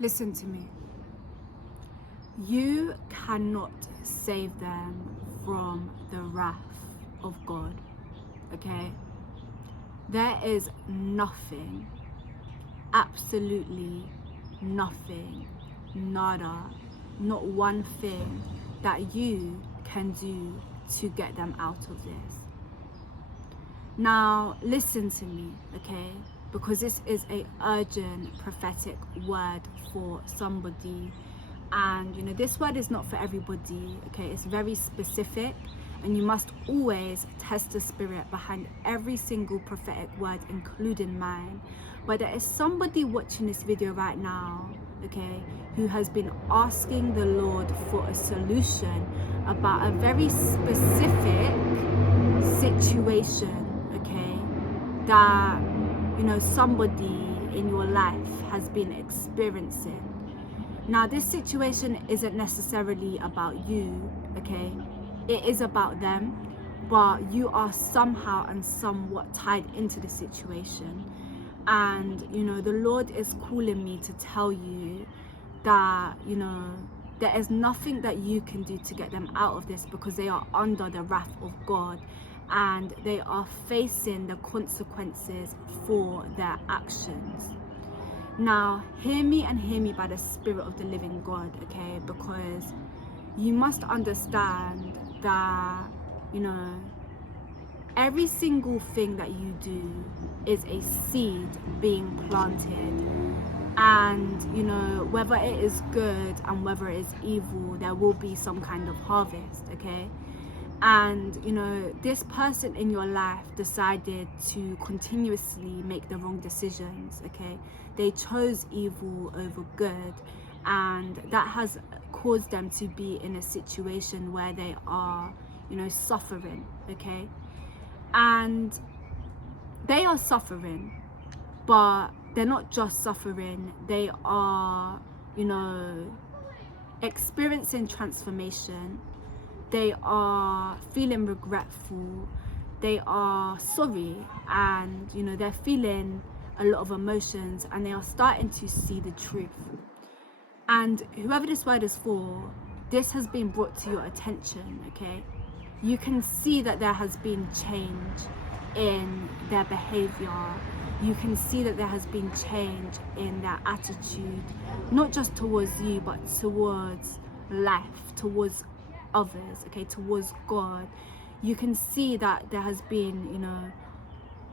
Listen to me. You cannot save them from the wrath of God, okay? There is nothing, absolutely nothing, nada, not one thing that you can do to get them out of this. Now, listen to me, okay? Because this is a urgent prophetic word for somebody. And, this word is not for everybody, okay? It's very specific. And you must always test the spirit behind every single prophetic word, including mine. But there is somebody watching this video right now, okay, who has been asking the Lord for a solution about a very specific situation, okay, that, somebody in your life has been experiencing. Now, this situation isn't necessarily about you, okay? It is about them, but you are somehow and somewhat tied into the situation. And, the Lord is calling me to tell you that, there is nothing that you can do to get them out of this, because they are under the wrath of God and they are facing the consequences for their actions. Now, hear me and hear me by the Spirit of the living God, okay? Because you must understand that, every single thing that you do is a seed being planted. And, whether it is good and whether it is evil, there will be some kind of harvest, okay? And, this person in your life decided to continuously make the wrong decisions, okay? They chose evil over good, and that has caused them to be in a situation where they are, suffering, okay? And they are suffering, but they're not just suffering. They are, experiencing transformation. They are feeling regretful, they are sorry, and they're feeling a lot of emotions, and they are starting to see the truth. And whoever this word is for, this has been brought to your attention, okay? You can see that there has been change in their behavior. You can see that there has been change in their attitude, not just towards you, but towards life, towards others, okay, towards God. You can see that there has been,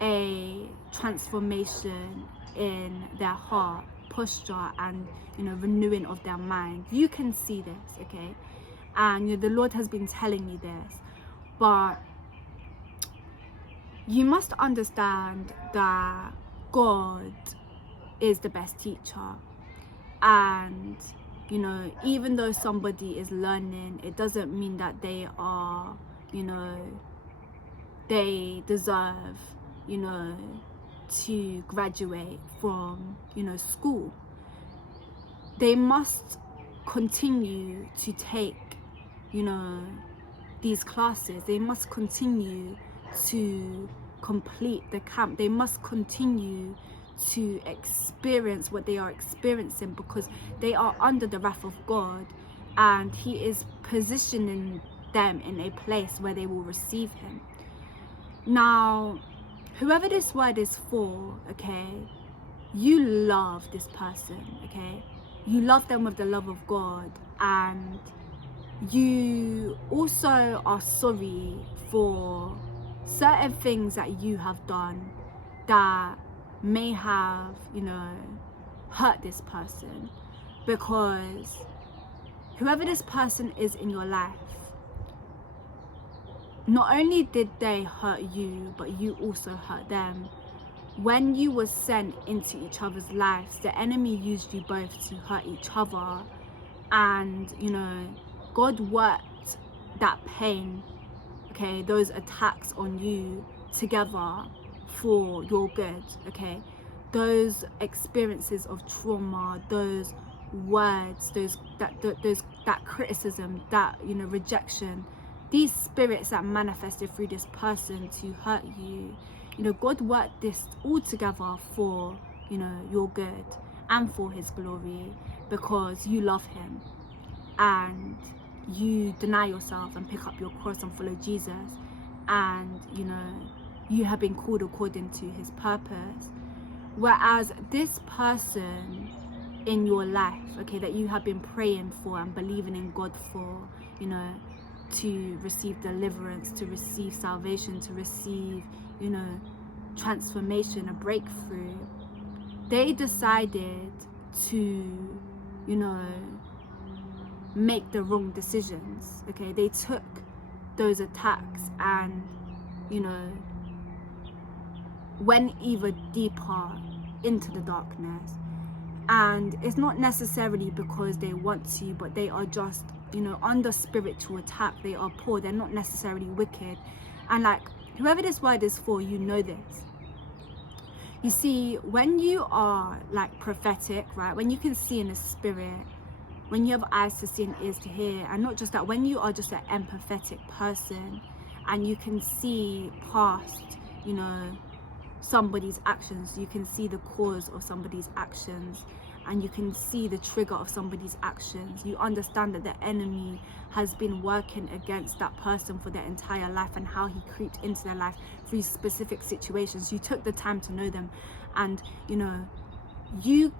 a transformation in their heart posture and, renewing of their mind. You can see this, okay? And the Lord has been telling me this. But you must understand that God is the best teacher. And even though somebody is learning, it doesn't mean that they are, they deserve, to graduate from, school. They must continue to take, these classes. They must continue to complete the camp. They must continue to experience what they are experiencing, because they are under the wrath of God, and He is positioning them in a place where they will receive Him. Now, whoever this word is for, okay, you love this person, okay? You love them with the love of God, and you also are sorry for certain things that you have done that may have, hurt this person. Because whoever this person is in your life, not only did they hurt you, but you also hurt them. When you were sent into each other's lives, the enemy used you both to hurt each other. And, God worked that pain, okay, those attacks on you together for your good, okay? Those experiences of trauma, those words, that criticism, that, rejection, these spirits that manifested through this person to hurt you, God worked this all together for, your good. and for his glory, because you love him and you deny yourself and pick up your cross and follow Jesus, and you have been called according to his purpose. Whereas this person in your life, okay, that you have been praying for and believing in God for, to receive deliverance, to receive salvation, to receive, transformation, a breakthrough, they decided to, make the wrong decisions, okay? They took those attacks and, went even deeper into the darkness. And it's not necessarily because they want to, but they are just, under spiritual attack. They are poor, they're not necessarily wicked. And like, whoever this word is for, this. You see, when you are like prophetic, right, when you can see in the spirit, when you have eyes to see and ears to hear, and not just that, when you are just an empathetic person and you can see past, somebody's actions, you can see the cause of somebody's actions, and you can see the trigger of somebody's actions. You understand that the enemy has been working against that person for their entire life and how he creeped into their life through specific situations. You took the time to know them, and you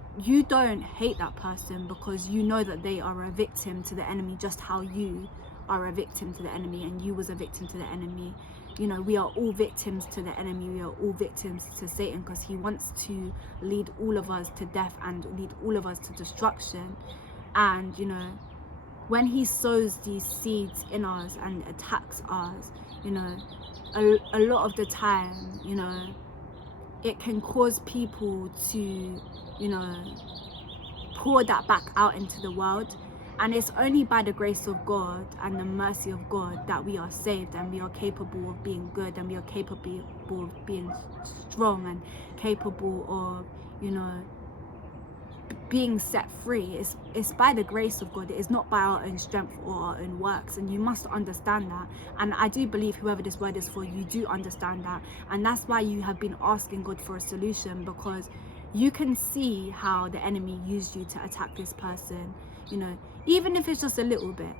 don't hate that person because you know that they are a victim to the enemy, just how you are a victim to the enemy and you was a victim to the enemy. We are all victims to the enemy. We are all victims to Satan, because he wants to lead all of us to death and lead all of us to destruction. And when he sows these seeds in us and attacks us, a lot of the time, it can cause people to, pour that back out into the world. And it's only by the grace of God and the mercy of God that we are saved, and we are capable of being good, and we are capable of being strong, and capable of, being set free. It's by the grace of God. It is not by our own strength or our own works, and you must understand that. And I do believe whoever this word is for, you do understand that. And that's why you have been asking God for a solution, because you can see how the enemy used you to attack this person, even if it's just a little bit.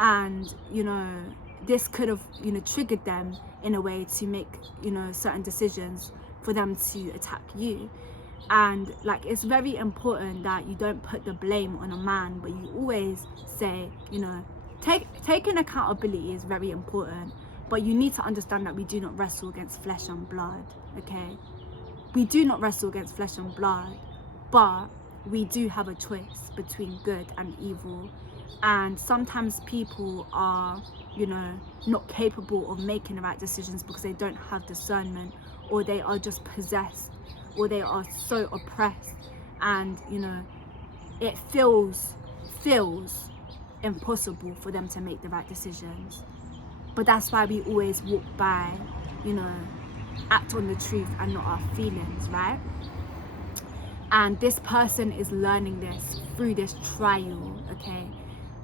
And this could have triggered them in a way to make certain decisions for them to attack you. And like, it's very important that you don't put the blame on a man, but you always say, taking accountability is very important, but you need to understand that we do not wrestle against flesh and blood, okay? We do not wrestle against flesh and blood, but we do have a choice between good and evil. And sometimes people are, not capable of making the right decisions because they don't have discernment, or they are just possessed, or they are so oppressed, and it feels impossible for them to make the right decisions. But that's why we always walk by, act on the truth and not our feelings, right? And this person is learning this through this trial, okay?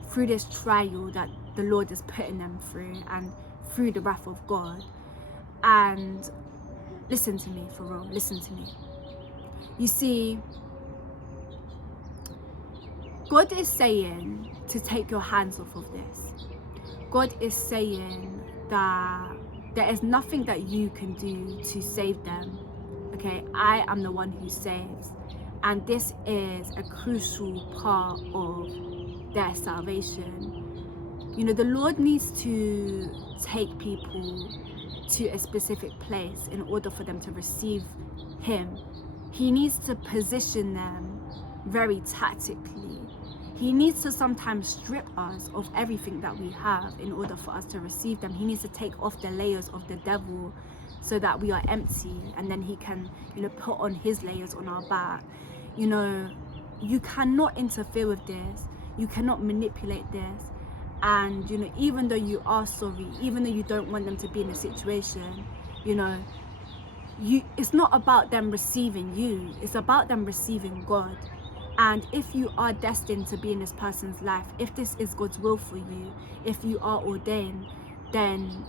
Through this trial that the Lord is putting them through, and through the wrath of God. And listen to me, for real, listen to me. You see, God is saying to take your hands off of this. God is saying that there is nothing that you can do to save them, okay? I am the one who saves. And this is a crucial part of their salvation. The Lord needs to take people to a specific place in order for them to receive him. He needs to position them very tactically. He needs to sometimes strip us of everything that we have in order for us to receive them. He needs to take off the layers of the devil so that we are empty, and then he can, put on his layers on our back. You cannot interfere with this. You cannot manipulate this. And, even though you are sorry, even though you don't want them to be in a situation, it's not about them receiving you. It's about them receiving God. And if you are destined to be in this person's life, if this is God's will for you, if you are ordained, then,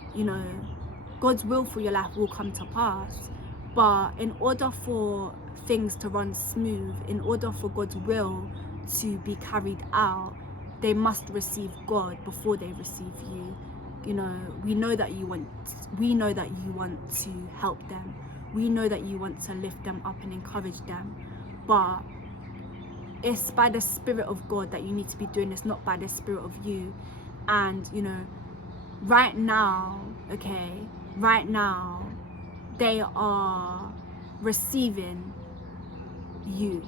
God's will for your life will come to pass. But in order for things to run smooth, in order for God's will to be carried out, they must receive God before they receive you. You know, we know that you want to help them. We know that you want to lift them up and encourage them. But it's by the Spirit of God that you need to be doing this, not by the Spirit of you. And, you know, right now, they are receiving you,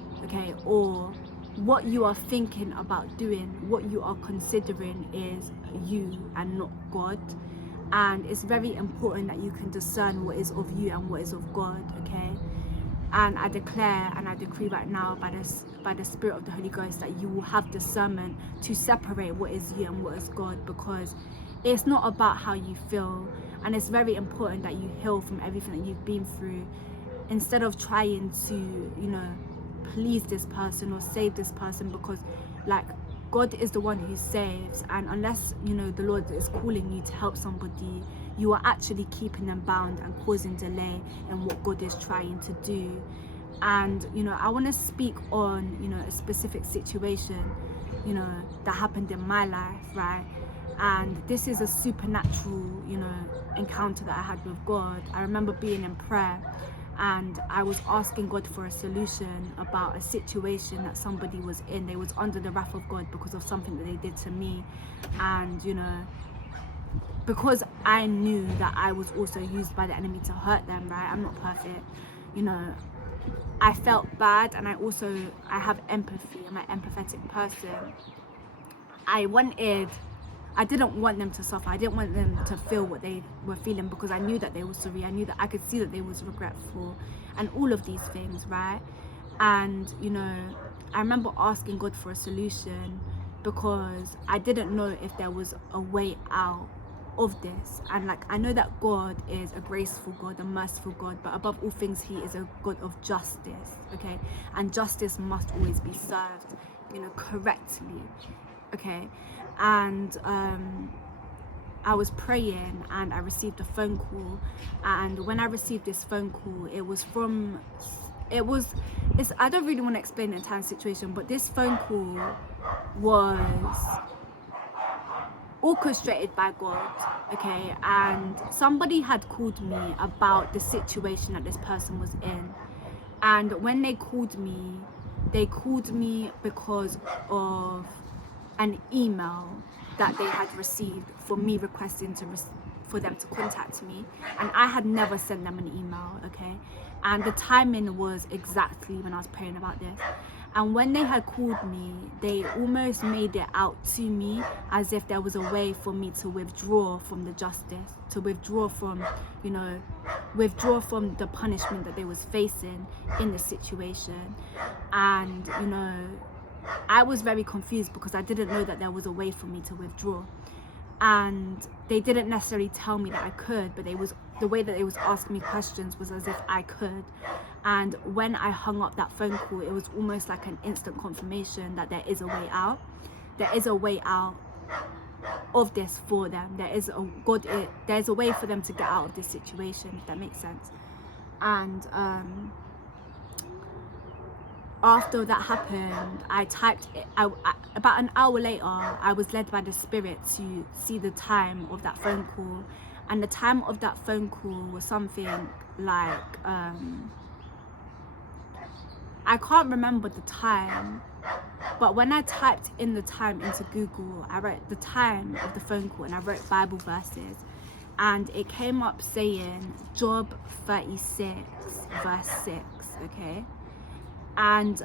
or what you are thinking about doing, what you are considering is you and not God. And it's very important that you can discern what is of you and what is of God, and I declare and I decree right now by the Spirit of the Holy Ghost that you will have discernment to separate what is you and what is God, because it's not about how you feel. And it's very important that you heal from everything that you've been through, instead of trying to, you know, please this person or save this person, because like God is the one who saves, and unless, you know, the Lord is calling you to help somebody, you are actually keeping them bound and causing delay in what God is trying to do. And, you know, I want to speak on, you know, a specific situation, you know, that happened in my life, right? And this is a supernatural, you know, encounter that I had with God. I remember being in prayer and I was asking God for a solution about a situation that somebody was in. They was under the wrath of God because of something that they did to me. And, you know, because I knew that I was also used by the enemy to hurt them, right? I'm not perfect, you know. I felt bad, and I have empathy. I'm an empathetic person. I didn't want them to suffer. I didn't want them to feel what they were feeling, because I knew that they were sorry. I knew that I could see that they was regretful and all of these things, right? And, you know, I remember asking God for a solution because I didn't know if there was a way out of this. And like, I know that God is a graceful God, a merciful God, but above all things, he is a God of justice, and justice must always be served, you know, correctly, and I was praying and I received a phone call. And when I received this phone call, I don't really want to explain the entire situation, but this phone call was orchestrated by God, and somebody had called me about the situation that this person was in. And when they called me because of an email that they had received for me requesting for them to contact me, and I had never sent them an email, and the timing was exactly when I was praying about this. And when they had called me, they almost made it out to me as if there was a way for me to withdraw from the justice, to withdraw from the punishment that they was facing in the situation. And, you know, I was very confused because I didn't know that there was a way for me to withdraw. And they didn't necessarily tell me that I could, but the way that they was asking me questions was as if I could. And when I hung up that phone call, it was almost like an instant confirmation that there is a way out. There is a way out of this for them. There's a way for them to get out of this situation, if that makes sense. And after that happened, I typed it. About an hour later, I was led by the Spirit to see the time of that phone call. And the time of that phone call was something like, I can't remember the time, but when I typed in the time into Google, I wrote the time of the phone call and I wrote Bible verses. And it came up saying Job 36 verse 6, And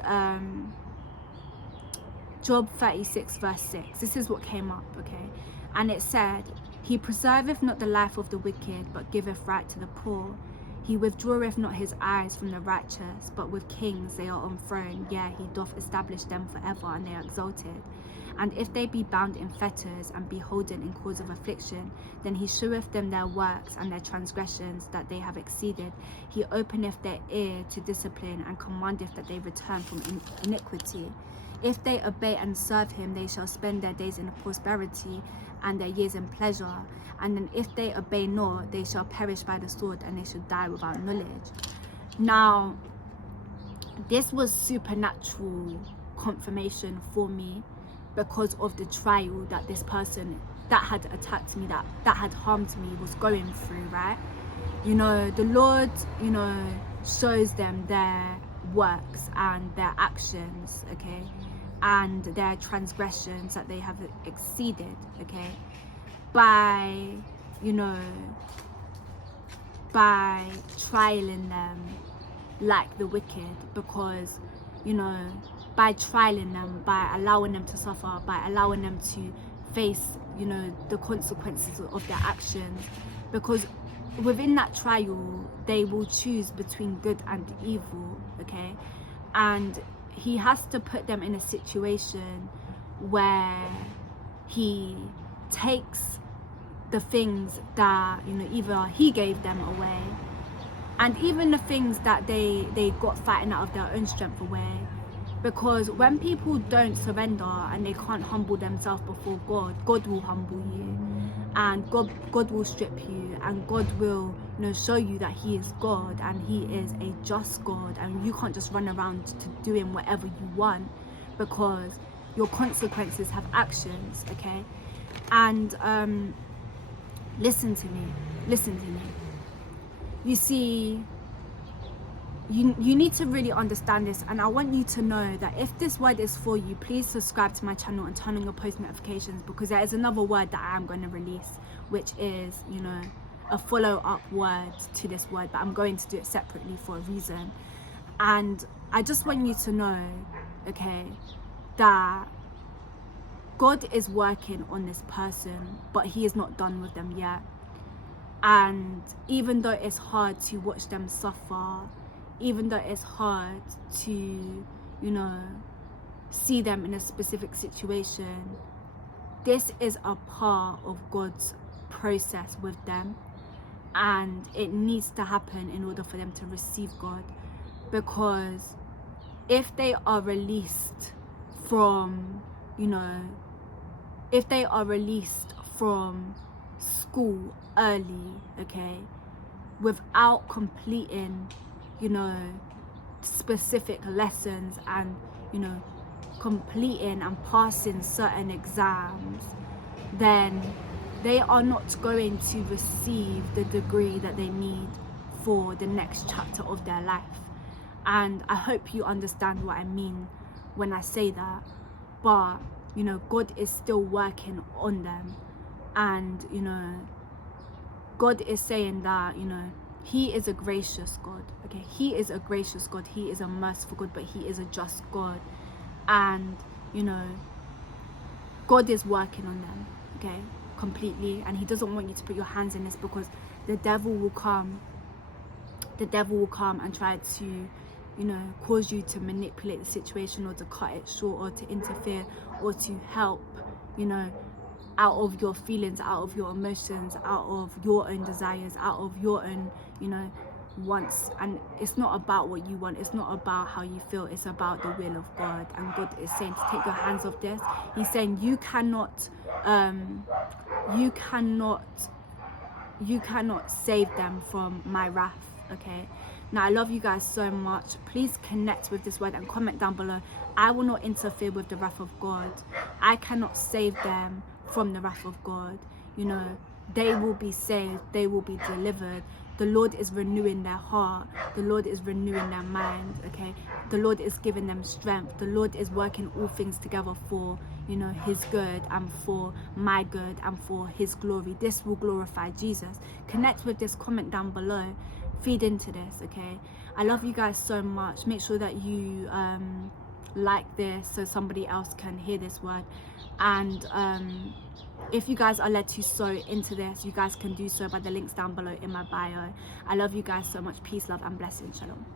Job 36 verse 6, this is what came up, And it said, he preserveth not the life of the wicked, but giveth right to the poor. He withdraweth not his eyes from the righteous, but with kings they are enthroned. Yea, he doth establish them forever, and they are exalted. And if they be bound in fetters and be holden in cause of affliction, then he sheweth them their works and their transgressions that they have exceeded. He openeth their ear to discipline, and commandeth that they return from iniquity. If they obey and serve him, they shall spend their days in prosperity and their years in pleasure. And then if they obey not, they shall perish by the sword, and they shall die without knowledge. Now, this was supernatural confirmation for me because of the trial that this person that had attacked me, that had harmed me, was going through, right? You know, the Lord, you know, shows them their works and their actions, okay, and their transgressions that they have exceeded, okay, by, you know, by trialing them like the wicked, because, you know, by trialing them, by allowing them to suffer, by allowing them to face, you know, the consequences of their actions, because within that trial they will choose between good and evil, okay, and he has to put them in a situation where he takes the things that, you know, either he gave them away, and even the things that they got fighting out of their own strength away. Because when people don't surrender and they can't humble themselves before God, God will humble you, and God will strip you, and God will, you know, show you that he is God and he is a just God, and you can't just run around to doing whatever you want, because your consequences have actions, okay? And listen to me. You see, you need to really understand this, and I want you to know that if this word is for you, please subscribe to my channel and turn on your post notifications, because there is another word that I am going to release, which is, you know, a follow-up word to this word, but I'm going to do it separately for a reason. And I just want you to know, okay, that God is working on this person, but he is not done with them yet. And even though it's hard to watch them suffer, even though it's hard to, you know, see them in a specific situation, this is a part of God's process with them, and it needs to happen in order for them to receive God. Because if they are released from, you know, if they are released from school early, okay, without completing, you know, specific lessons, and, you know, completing and passing certain exams, then they are not going to receive the degree that they need for the next chapter of their life. And I hope you understand what I mean when I say that. But, you know, God is still working on them, and, you know, God is saying that, you know, he is a gracious God, okay? He is a gracious God, he is a merciful God, but he is a just God. And, you know, God is working on them, okay, completely, and he doesn't want you to put your hands in this, because the devil will come and try to, you know, cause you to manipulate the situation, or to cut it short, or to interfere, or to help, you know, out of your feelings, out of your emotions, out of your own desires, out of your own, you know, wants. And it's not about what you want, it's not about how you feel, it's about the will of God. And God is saying to take your hands off this. He's saying you cannot save them from my wrath, okay? Now, I love you guys so much. Please connect with this word and comment down below. I will not interfere with the wrath of God. I cannot save them from the wrath of God. You know, they will be saved, they will be delivered. The Lord is renewing their heart, the Lord is renewing their mind, okay? The Lord is giving them strength. The Lord is working all things together for, you know, his good, and for my good, and for his glory. This will glorify Jesus. Connect with this, comment down below, feed into this, okay? I love you guys so much. Make sure that you like this so somebody else can hear this word. And if you guys are led to sow into this, you guys can do so by the links down below in my bio. I love you guys so much. Peace, love, and blessings. Shalom.